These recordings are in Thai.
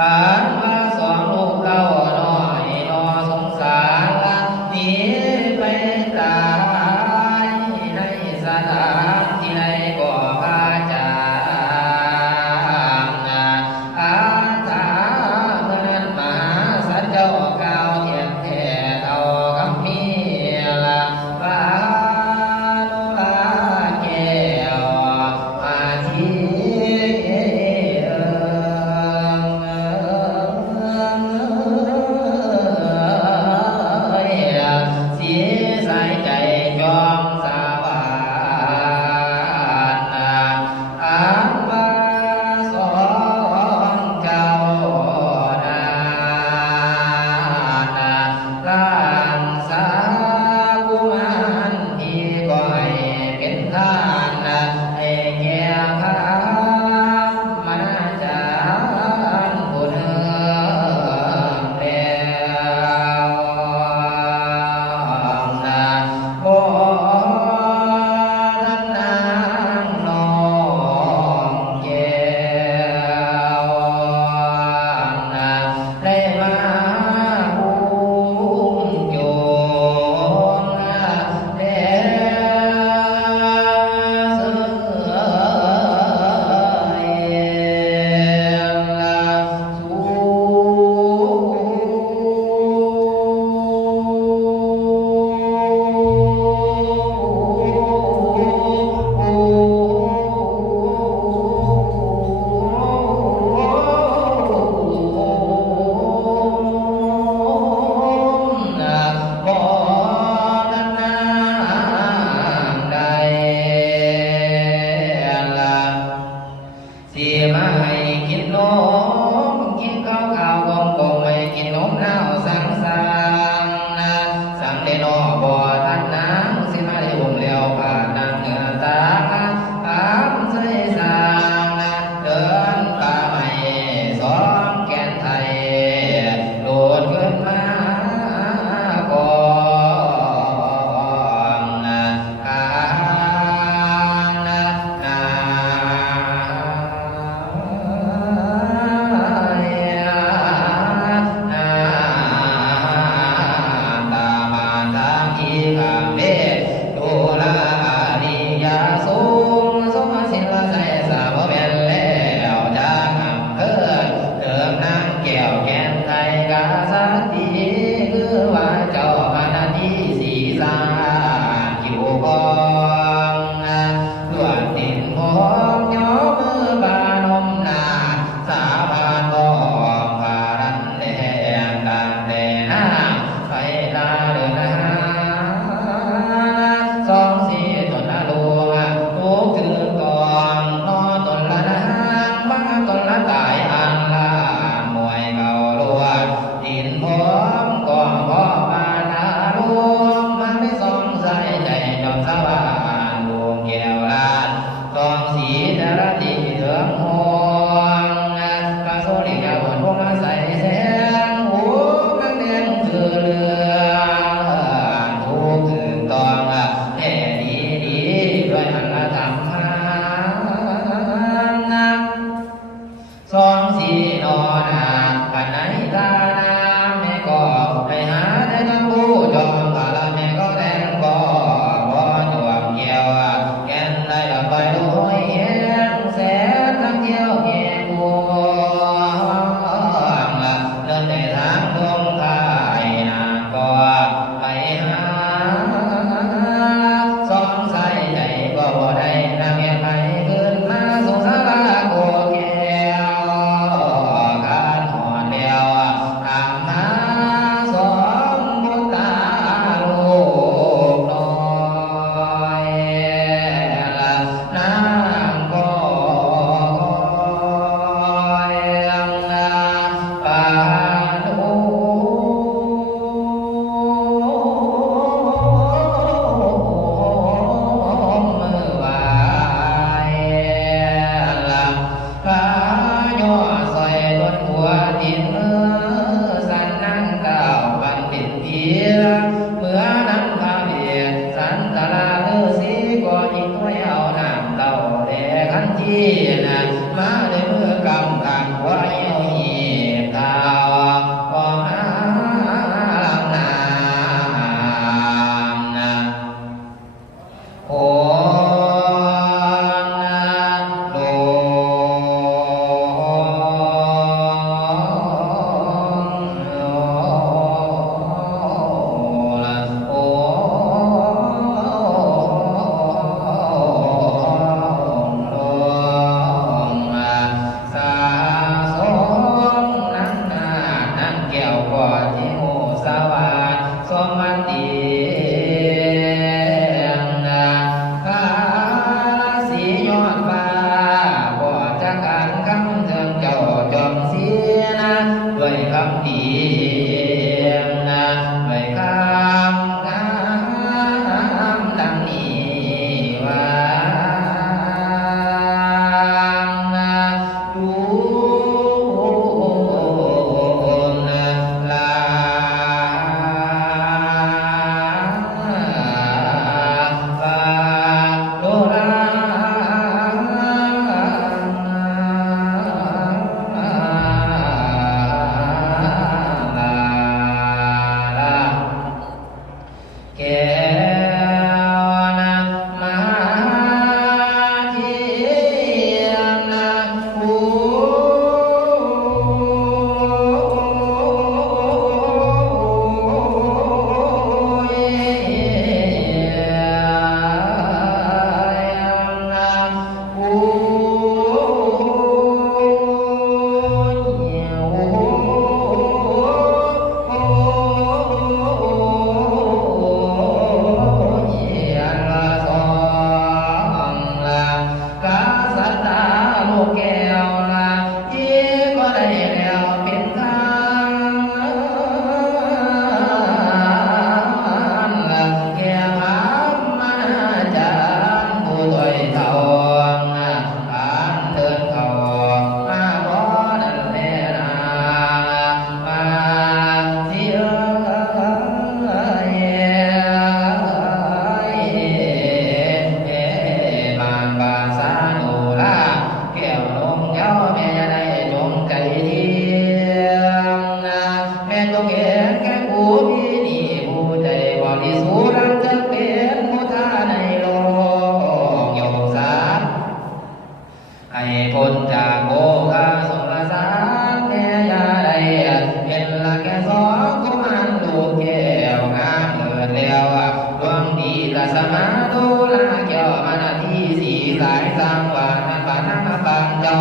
อ่านมาสองลูกเต้าน้อยนอสงสารหนีไปตายในสถานที่ใดก็พาจากอาถาเมื่อนั้นมหาสัจเจ้ากล่าวเทียนแท้เท่าคำมีละวาโนราแก้วอาทิสีสายใจจอมสาวาอามาสองเจ้านาล้านสากุมารที่ก็ให้เป็นทานให้แก่พระมาจารย์ผู้เดิมแล้วโอ้นางน้องแก้วได้มาภูมิโยมแล้วสีมาให้กินนมกินข้าวข้าวกลมกลมไม่กินนมน้าวสังสังเดนอบ่ทันน้ำสิมาได้ห่มเลี้ยวผ่านน้ำเหนือตาตามใส่สางเดินป่าไม่สองแกนไทยโดดขึ้นมาก่อนคือว่าเจ้ามานาทีสีสาคิวบองดวดดินหอมย้อมือบานมนาสาบานบองพารันแดงตามแดนาไปตาเดินหาสองสีตนละลวงทุกถือกองนอตนละนางมาตนละตายอังลามวยเก่าลวดดินหอมก่อนพ่อมานาลวงมันไม่สงสัยใจจอมสว่างดวงแก้วลานกองสีดารติเถืองห่วงกาโซลิกาบนพวกมาใส่แสงหูนังแดงคือเรือทุกถึงตองแห่ดีดีด้วยอันละธรรมสองสีนอนาปันไหนตานาแม่ก็ไปหาได้น้ำผู้จอมตาละแม่ก็แดงก็บ่จวบเกี่ยวแก่นได้ละไปโดยแข็งแสนทั้งเที่ยวแก่บัวเดินในทางดงทายนาก็ไปหาสองสายใจก็บ่ได้นางแม่ไปขึ้นมาสงสารโกแก้วการหอนเดียวตามมาสองบุตาลูกน้อยนางก็ปาดูมือไหวขาย่อใส่บนหัวดินสันนั่งก้าวบันปิดเพียเมื่อนั้นพาเบียดสันตลาฤาษีก็ยิ่งไม่เอาน้ำเต่าแต่ขันทีมาด้วยมือกำกันไว้เอาหี นะไว้คำงามดังนี้ว่าดูลาฟาโดรา แก้วนะมหาเทียนนะภูกาสัตตาโลกแก้วละที่ก็ได้แล้วเป็นทางละแก่พามมาจารย์ผู้ถอยเท่าผ่านเดินเข้ามาบ่นั่นแลนะมาเสียบางบาสาโนลาแก้วนมเย้าแม่ได้จงใจเทียมนะแม่จงเห็นแก่ผู้มีดีผู้ใจบริสุทธิ์รักจะเป็นผู้ท่าในโลกยกสารให้พ้นจากโภคาสงสารแม่ยาได้เป็นละแค่สองก็มันลูกแก้วงามเกิดแล้วดวงดีละสมาธุละแก้วมานาทีสีสายสร้างวานมันปานาปังเจ้า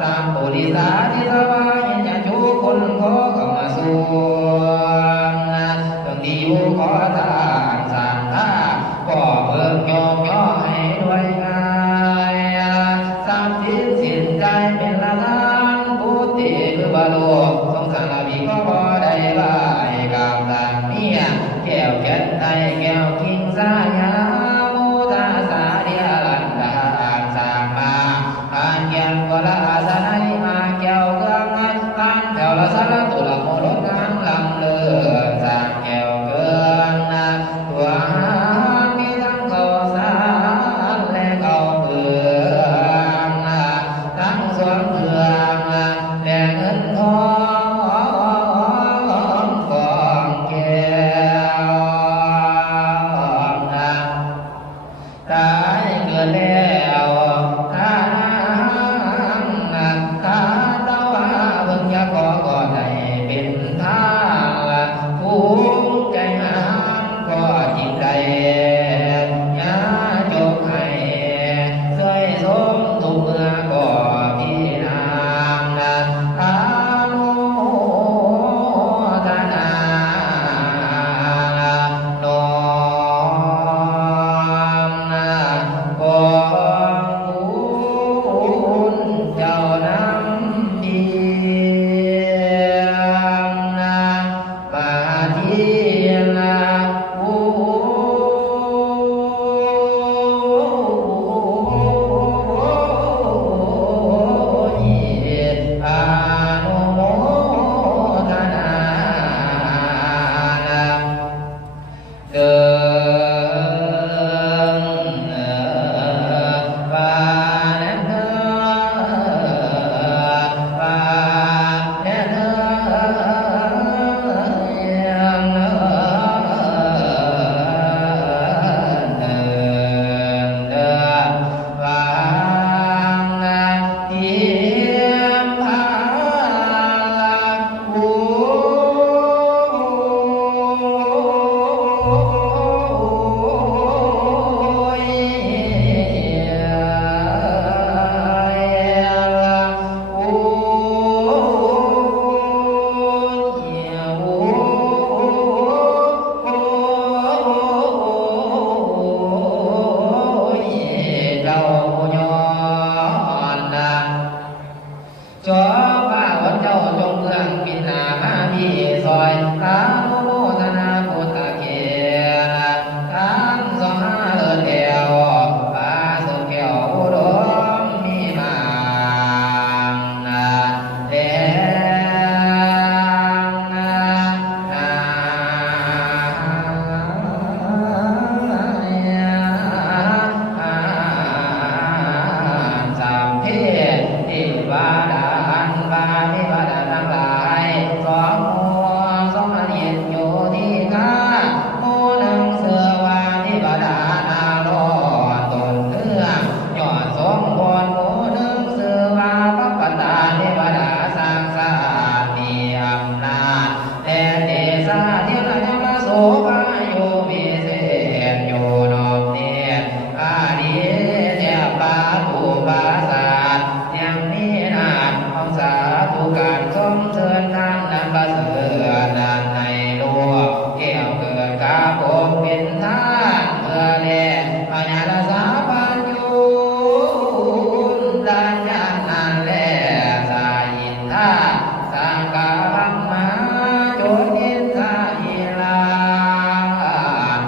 สร้างปุริสาที่สบายจะจูคนขอเข้ามาสู่จงดีผู้ขอทานสร้างท่าก็เพิ่มยอมย่อให้ด้วยง่ายสร้างทิ้งสิ้นใจเป็นละทานพุทธิคือบาโลสงสารวิก็พอได้บ่ายกามต่างเมียแก้วแก่นไทยแก้วคิงสายามุตาสาเดียลันดาสร้างมาผ่านแก้วก็ละอาสนัยมาแก้วเกืองผ่านแถวละสารตุละโมรถงามลำเลือสร้างแก้วเกืองตัวมีทั้งข้าวสารและข้าวเปลือกทั้งสวนเมืองและเงินทองกองแก้วตายเกิดแล้วข้านังข้าตะว่าเพิ่งจะขอก่อนให้เป็นทางภูมิใจงามก็จริงใจยาจกให้เคยสมทุกเมื่อก่อพี่นางอาโมทนาโนมกองบุญเจ้านำเดียงมาที พี่ซอยกาโมทนาพุทธเกณการสองห้าเลิศแก้วปาสุแก้วอุดมมีมาเดสามเพศอิวาดานบามิวาดาทั้งหลายสองหัวสองอนิจอยู่ที่กาโมหนึ่งเสือวานิวาดานาโลตนเทือกยอดสมบูรณ์หมูหนึ่งเสือวาปัปปตานิวาดาสร้างสรรค์มีอำนาจแต่เดชาเทียนยมโสภาโยมีเศษโยนอบเนียอาดีเทียบปาปูปาสาทยังมีนาฏเอาสาธุการสมเสริญท่านนั้นประเสริฐนั้นในโลกแก้วเกิดกาโปมเป็นท่านเพื่อแลพญาสาปัญญูดันยานนั้นแลสายินท่าสังกาพัมมาโจนิทาอิลา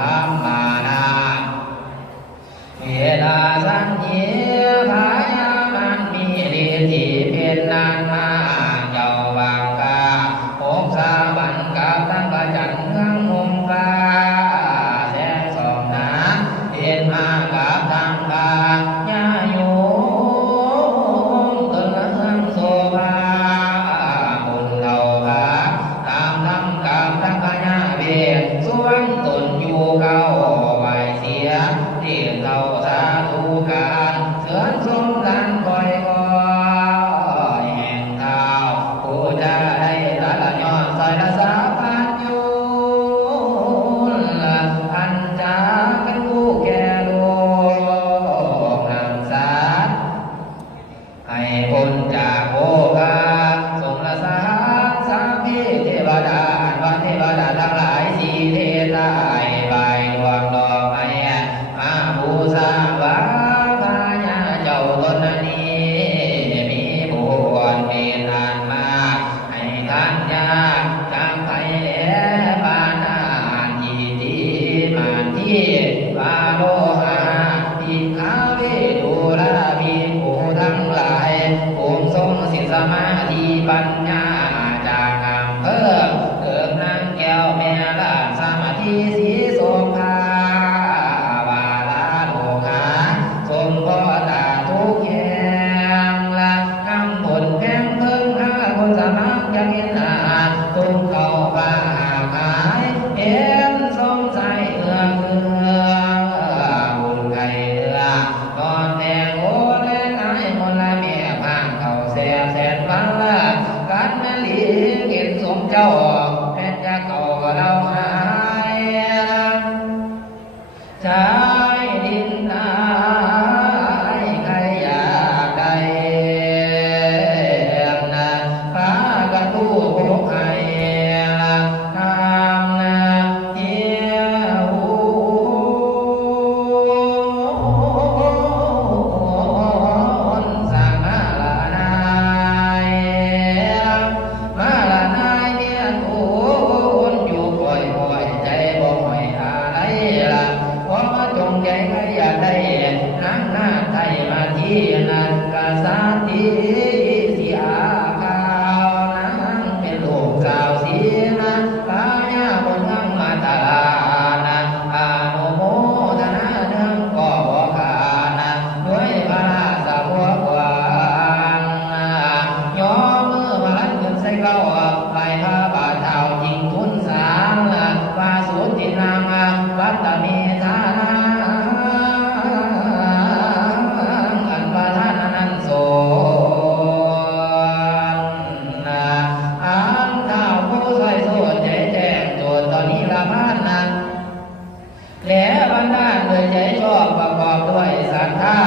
พัมมานาเวลาสัญญีพายามันมีฤทธิ์เป็นนานมาเจ้าบางกาโอกสาบันกับตั้งกระจันเมืองมุงกาแสงสองนาเป็นมากับทางกาญาโยมต้นละเมืองโสภาบุญเท่าภาตามทำกับทั้งกญาเวทส่วนตนอยู่เก่าไหวเสียเรียนเท่าสาธุการเสือนสมดันคอยคอยแห่งเท้าผู้จะได้ละละย้อนซอยละสาพันยูละพันจาเป็นผู้แก่โลกนำสาให้พ้นจากโภคาสมละสาสาพิเทวดาวันเทวดาทั้งหลายสีเทตายใบดวงดอกไม้มาบูชาวาพญาเจ้าตนนี้มีบุญเป็นอันมากให้ท่านยากจำไปแล้วปานาจีติมาที่วาโลหะอิทาวิดุราภิกขุทั้งหลายองค์ทรงศีลสมาธิปัญญาจากอำเภอเกิดนางแก้วแม่ลาสมาธิสีโสภาวาลาโลกาสมพ่อตาทุกแห่งละคำผลแพงเพิ่งหาคนสมัครยังเห็นหน้าทุกเข้าป่าหายเห็นสมใจเอื้อเอื้อบุญไก่เอื้อนอนแดงโอแดงไอ้มนละเมียพังเขาแสบแสนฟังละกันแม่ลีเห็นสมเจ้าแม่จะเก่าก็เราหายใจดินนายใครอยากได้นะฟ้ากันตู้พกให้ละนามนะเที่ยวสั่งมาละนายมาละนายเนี่ยตูนอยู่คอยใจบ่หอยอะไรละขอมาจงใจใครอยากได้นักหน้าไทยมาที่นันกษาติสีอาขาวนั้นเป็นลูกสาวสีนะพญาบนเมืองมาตาลานะอานุโมทนาเนื่องก็บอกขานะด้วยพระราชบัวกวางยอมมือมาลันเงินใส่เก้าไปพระบาทเท้าจริงทุนสามวาสุตินามวัตตเมธานาอันประธานนันโสอันข้าวผู้ใส่โสดใจแจ้งโจทย์ตอนนี้ละพานนั้นและบรรดาโดยใจชอบประกอบด้วยศรัทธา